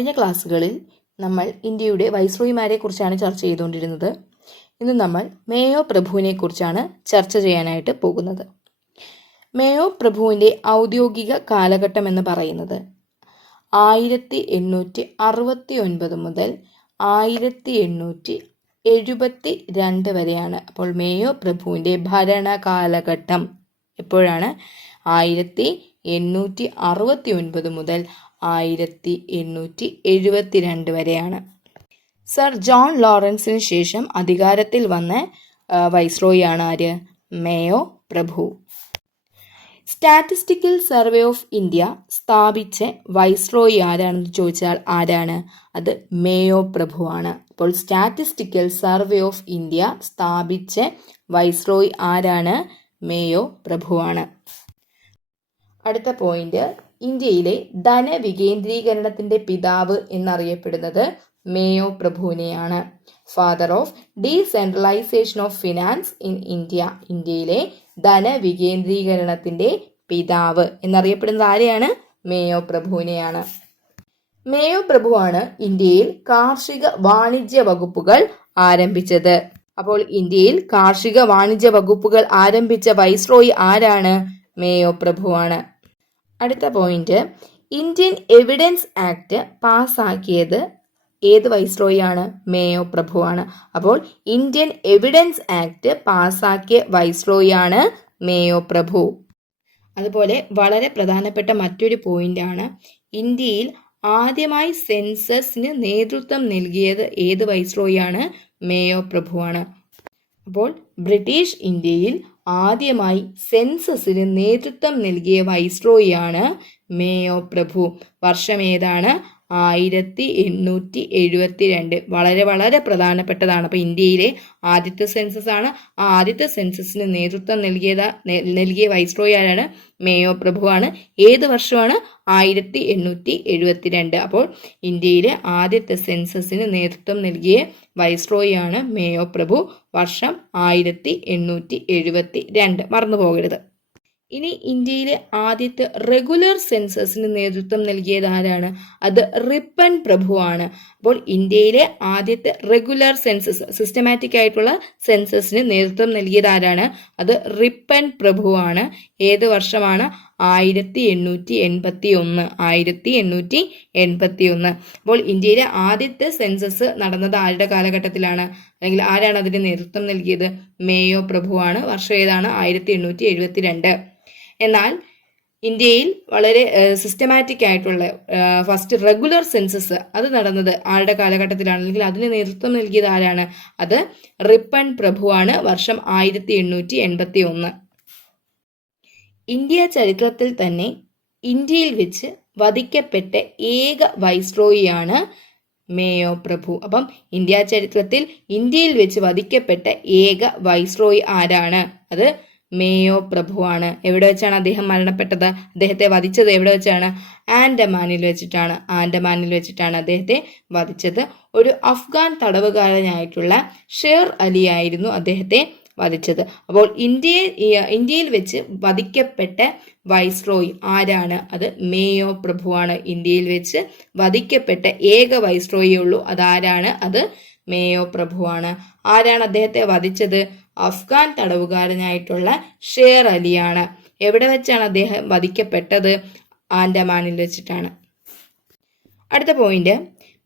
കഴിഞ്ഞ ക്ലാസ്സുകളിൽ നമ്മൾ ഇന്ത്യയുടെ വൈസ്രോയിമാരെ കുറിച്ചാണ് ചർച്ച ചെയ്തുകൊണ്ടിരുന്നത്. ഇന്ന് നമ്മൾ മേയോ പ്രഭുവിനെ കുറിച്ചാണ് ചർച്ച ചെയ്യാനായിട്ട് പോകുന്നത്. മേയോ പ്രഭുവിന്റെ ഔദ്യോഗിക കാലഘട്ടം എന്ന് പറയുന്നത് ആയിരത്തി എണ്ണൂറ്റി അറുപത്തി ഒൻപത് മുതൽ ആയിരത്തി എണ്ണൂറ്റി എഴുപത്തി രണ്ട് വരെയാണ്. അപ്പോൾ മേയോ പ്രഭുവിന്റെ ഭരണകാലഘട്ടം എപ്പോഴാണ്? ആയിരത്തി എണ്ണൂറ്റി അറുപത്തി ഒൻപത് മുതൽ ആയിരത്തി എണ്ണൂറ്റി എഴുപത്തി രണ്ട് വരെയാണ്. സർ ജോൺ ലോറൻസിന് ശേഷം അധികാരത്തിൽ വന്ന വൈസ്രോയി വൈസ്രോയിയാണ് ആര്? മേയോ പ്രഭു. സ്റ്റാറ്റിസ്റ്റിക്കൽ സർവേ ഓഫ് ഇന്ത്യ സ്ഥാപിച്ച വൈസ്രോയി ആരാണെന്ന് ചോദിച്ചാൽ ആരാണ്? അത് മേയോ പ്രഭുവാണ് അപ്പോൾ സ്റ്റാറ്റിസ്റ്റിക്കൽ സർവേ ഓഫ് ഇന്ത്യ സ്ഥാപിച്ച വൈസ്രോയി ആരാണ്? മേയോ പ്രഭുവാണ് അടുത്ത പോയിന്റ് ഇന്ത്യയിലെ ധനവികേന്ദ്രീകരണത്തിന്റെ പിതാവ് എന്നറിയപ്പെടുന്നത് Mayo പ്രഭുവിനെയാണ്. Father of decentralisation of finance in India ഇന്ത്യയിലെ ധനവികേന്ദ്രീകരണത്തിന്റെ പിതാവ് എന്നറിയപ്പെടുന്നത് ആരെയാണ്? മേയോ പ്രഭുവിനെയാണ്. മേയോ പ്രഭുവാണ് ഇന്ത്യയിൽ കാർഷിക വാണിജ്യ വകുപ്പുകൾ ആരംഭിച്ചത്. അപ്പോൾ ഇന്ത്യയിൽ കാർഷിക വാണിജ്യ വകുപ്പുകൾ ആരംഭിച്ച വൈസ്രോയി ആരാണ്? മേയോ പ്രഭുവാണ്. അടുത്ത പോയിന്റ് ഇന്ത്യൻ എവിഡൻസ് ആക്ട് പാസ്സാക്കിയത് ഏത് വൈസ്രോയിയാണ് മേയോ പ്രഭുവാണ്. അപ്പോൾ ഇന്ത്യൻ എവിഡൻസ് ആക്ട് പാസ്സാക്കിയ വൈസ്രോയിയാണ് മേയോ പ്രഭു. അതുപോലെ വളരെ പ്രധാനപ്പെട്ട മറ്റൊരു പോയിന്റാണ് ഇന്ത്യയിൽ ആദ്യമായി സെൻസസിന് നേതൃത്വം നൽകിയത് ഏത് വൈസ്രോയിയാണ് മേയോ പ്രഭുവാണ്. അപ്പോൾ ബ്രിട്ടീഷ് ഇന്ത്യയിൽ ആദ്യമായി സെൻസസിന് നേതൃത്വം നൽകിയ വൈസ്രോയിയാണ് മേയോ പ്രഭു. വർഷം ഏതാണ്? ആയിരത്തി എണ്ണൂറ്റി എഴുപത്തി രണ്ട് വളരെ വളരെ പ്രധാനപ്പെട്ടതാണ്. അപ്പോൾ ഇന്ത്യയിലെ ആദ്യത്തെ സെൻസസ് ആണ്. ആ ആദ്യത്തെ സെൻസസിന് നേതൃത്വം നൽകിയത് നൽകിയ നൽകിയ വൈസ്രോയി ആരാണ്? മേയോ പ്രഭുവാണ്. ഏത് വർഷമാണ്? ആയിരത്തി എണ്ണൂറ്റി എഴുപത്തി രണ്ട് അപ്പോൾ ഇന്ത്യയിലെ ആദ്യത്തെ സെൻസസിന് നേതൃത്വം നൽകിയ വൈസ്രോയിയാണ് മേയോ പ്രഭു. വർഷം ആയിരത്തി എണ്ണൂറ്റി എഴുപത്തി രണ്ട് മറന്നു പോകരുത് ഇനി ഇന്ത്യയിലെ ആദ്യത്തെ റെഗുലർ സെൻസസിന് നേതൃത്വം നൽകിയത് ആരാണ്? അത് റിപ്പൻ പ്രഭുവാണ്. അപ്പോൾ ഇന്ത്യയിലെ ആദ്യത്തെ റെഗുലർ സെൻസസ് സിസ്റ്റമാറ്റിക് ആയിട്ടുള്ള സെൻസസിന് നേതൃത്വം നൽകിയത് ആരാണ്? അത് റിപ്പൻ പ്രഭുവാണ്. ഏത് വർഷമാണ്? ആയിരത്തി എണ്ണൂറ്റി എൺപത്തി ഒന്ന് ആയിരത്തി എണ്ണൂറ്റി എൺപത്തി ഒന്ന് അപ്പോൾ ഇന്ത്യയിലെ ആദ്യത്തെ സെൻസസ് നടന്നത് ആരുടെ കാലഘട്ടത്തിലാണ്? അല്ലെങ്കിൽ ആരാണ് അതിന് നേതൃത്വം നൽകിയത്? മേയോ പ്രഭുവാണ്. വർഷം ഏതാണ്? ആയിരത്തി എണ്ണൂറ്റി എഴുപത്തി രണ്ട് എന്നാൽ ഇന്ത്യയിൽ വളരെ സിസ്റ്റമാറ്റിക് ആയിട്ടുള്ള ഫസ്റ്റ് റെഗുലർ സെൻസസ് അത് നടന്നത് ആരുടെ കാലഘട്ടത്തിലാണ്? അല്ലെങ്കിൽ അതിന് നേതൃത്വം നൽകിയത് ആരാണ്? അത് റിപ്പൺ പ്രഭുവാണ്. വർഷം ആയിരത്തി എണ്ണൂറ്റി എൺപത്തി ഒന്ന് ഇന്ത്യ ചരിത്രത്തിൽ തന്നെ ഇന്ത്യയിൽ വെച്ച് വധിക്കപ്പെട്ട ഏക വൈസ്രോയിയാണ് മേയോ പ്രഭു. അപ്പം ഇന്ത്യ ചരിത്രത്തിൽ ഇന്ത്യയിൽ വെച്ച് വധിക്കപ്പെട്ട ഏക വൈസ്രോയി ആരാണ്? അത് മേയോ പ്രഭുവാണ് എവിടെ വെച്ചാണ് അദ്ദേഹം മരണപ്പെട്ടത്? അദ്ദേഹത്തെ വധിച്ചത് എവിടെ വെച്ചാണ്? ആൻഡമാനിൽ വെച്ചിട്ടാണ്. ആൻഡമാനിൽ വെച്ചിട്ടാണ് അദ്ദേഹത്തെ വധിച്ചത്. ഒരു അഫ്ഗാൻ തടവുകാരനായിട്ടുള്ള ഷേർ അലി ആയിരുന്നു അദ്ദേഹത്തെ വധിച്ചത്. അപ്പോൾ ഇന്ത്യയിൽ ഇന്ത്യയിൽ വെച്ച് വധിക്കപ്പെട്ട വൈസ്രോയ് ആരാണ്? അത് മേയോ പ്രഭുവാണ്. ഇന്ത്യയിൽ വെച്ച് വധിക്കപ്പെട്ട ഏക വൈസ്രോയേ ഉള്ളൂ. അതാരാണ്? അത് മേയോ പ്രഭുവാണ്. ആരാണ് അദ്ദേഹത്തെ വധിച്ചത്? അഫ്ഗാൻ തടവുകാരനായിട്ടുള്ള ഷേർ അലിയാണ്. എവിടെ വെച്ചാണ് അദ്ദേഹം വധിക്കപ്പെട്ടത്? ആൻഡമാനിൽ വെച്ചിട്ടാണ്. അടുത്ത പോയിന്റ്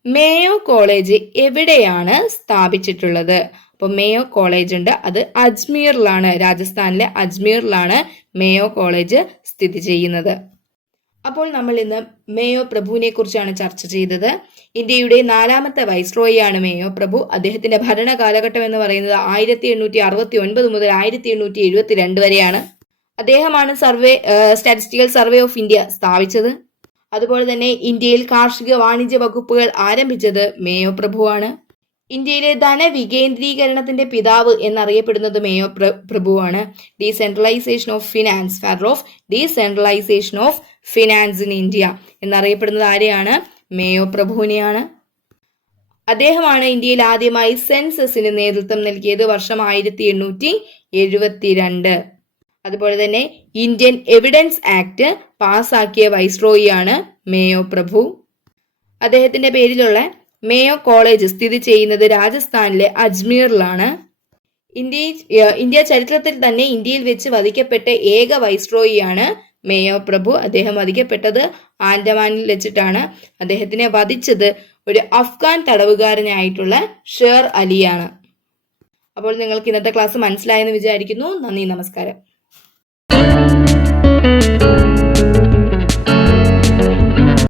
മേയോ കോളേജ് എവിടെയാണ് സ്ഥാപിച്ചിട്ടുള്ളത്? അപ്പോൾ മേയോ കോളേജ് ഉണ്ട്. അത് അജ്മീറിലാണ് രാജസ്ഥാനിലെ അജ്മീറിലാണ് മേയോ കോളേജ് സ്ഥിതി ചെയ്യുന്നത്. അപ്പോൾ നമ്മൾ ഇന്ന് മേയോ പ്രഭുവിനെ കുറിച്ചാണ് ചർച്ച ചെയ്തത്. ഇന്ത്യയുടെ നാലാമത്തെ വൈസ്രോയിയാണ് മേയോ പ്രഭു. അദ്ദേഹത്തിന്റെ ഭരണ കാലഘട്ടം എന്ന് പറയുന്നത് ആയിരത്തി എണ്ണൂറ്റി അറുപത്തി ഒൻപത് മുതൽ ആയിരത്തി എണ്ണൂറ്റി എഴുപത്തി രണ്ട് വരെയാണ്. അദ്ദേഹമാണ് survey statistical survey of India സ്ഥാപിച്ചത്. അതുപോലെ തന്നെ ഇന്ത്യയിൽ കാർഷിക വാണിജ്യ വകുപ്പുകൾ ആരംഭിച്ചത് മേയോ പ്രഭുവാണ്. ഇന്ത്യയിലെ ധനവികേന്ദ്രീകരണത്തിന്റെ പിതാവ് എന്നറിയപ്പെടുന്നത് മേയോ പ്ര- പ്രഭുവാണ്. Decentralisation of finance father of decentralisation of finance in India എന്നറിയപ്പെടുന്നത് ആരെയാണ്? മേയോ പ്രഭുവിനെയാണ്. അദ്ദേഹമാണ് ഇന്ത്യയിൽ ആദ്യമായി സെൻസസിന് നേതൃത്വം നൽകിയത് വർഷം ആയിരത്തി എണ്ണൂറ്റി എഴുപത്തിരണ്ട് അതുപോലെ തന്നെ ഇന്ത്യൻ എവിഡൻസ് ആക്ട് പാസാക്കിയ വൈസ്രോയിയാണ് മേയോ പ്രഭു. അദ്ദേഹത്തിന്റെ പേരിലുള്ള മേയോ കോളേജ് സ്ഥിതി ചെയ്യുന്നത് രാജസ്ഥാനിലെ അജ്മീറിലാണ്. ഇന്ത്യ ഇന്ത്യ ചരിത്രത്തിൽ തന്നെ ഇന്ത്യയിൽ വെച്ച് വധിക്കപ്പെട്ട ഏക വൈസ്രോയിയാണ് മേയോ പ്രഭു. അദ്ദേഹം വധിക്കപ്പെട്ടത് ആൻഡമാനിൽ വെച്ചിട്ടാണ്. അദ്ദേഹത്തിനെ വധിച്ചത് ഒരു അഫ്ഗാൻ തടവുകാരനായിട്ടുള്ള ഷേർ അലിയാണ്. അപ്പോൾ നിങ്ങൾക്ക് ഇന്നത്തെ ക്ലാസ് മനസ്സിലായെന്ന് വിചാരിക്കുന്നു. നന്ദി നമസ്കാരം.